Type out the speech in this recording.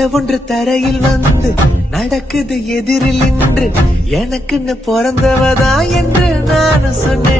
நிலவொன்று தரையில் வந்து நடக்குது எதிரில் நின்று எனக்குன்னு பிறந்தவதா என்று நானும் சொன்னேன்.